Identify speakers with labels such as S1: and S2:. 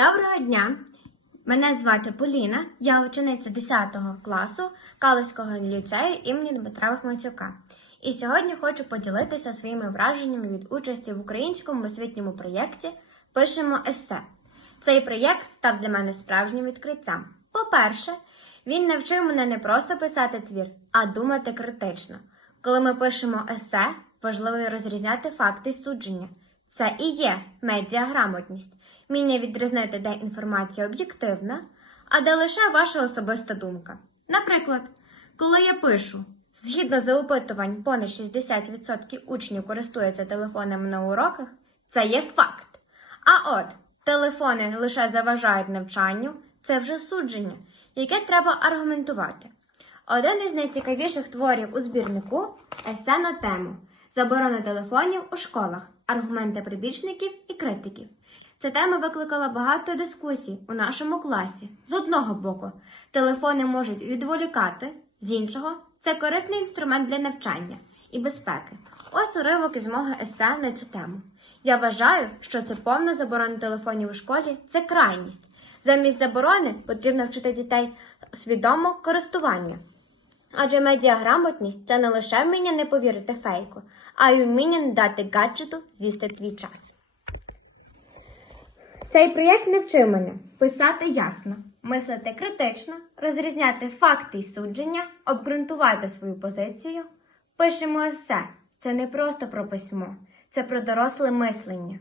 S1: Доброго дня! Мене звати Поліна, я учениця 10 класу Калицького ліцею імені Дмитра Вахманцюка. І сьогодні хочу поділитися своїми враженнями від участі в українському освітньому проєкті Пишемо есе. Цей проєкт став для мене справжнім відкриттям. По-перше, він навчив мене не просто писати твір, а думати критично. Коли ми пишемо есе, важливо розрізняти факти судження. Це і є медіаграмотність. Вміння відрізнити, де інформація об'єктивна, а де лише ваша особиста думка. Наприклад, коли я пишу, згідно з опитувань, понад 60% учнів користуються телефонами на уроках, це є факт. А от телефони лише заважають навчанню, це вже судження, яке треба аргументувати. Один із найцікавіших творів у збірнику есе на тему Заборона телефонів у школах, аргументи прибічників і критиків. Ця тема викликала багато дискусій у нашому класі. З одного боку, телефони можуть відволікати, з іншого це корисний інструмент для навчання і безпеки. Ось уривок із мого есе на цю тему. Я вважаю, що це повна заборона телефонів у школі це крайність. Замість заборони потрібно вчити дітей свідомо користування. Адже медіаграмотність це не лише вміння не повірити фейку, а й вміння не дати гаджету з'їсти твій час. Цей проєкт навчив мене писати ясно, мислити критично, розрізняти факти і судження, обґрунтувати свою позицію. Пишемо есе. Це не просто про письмо, це про доросле мислення.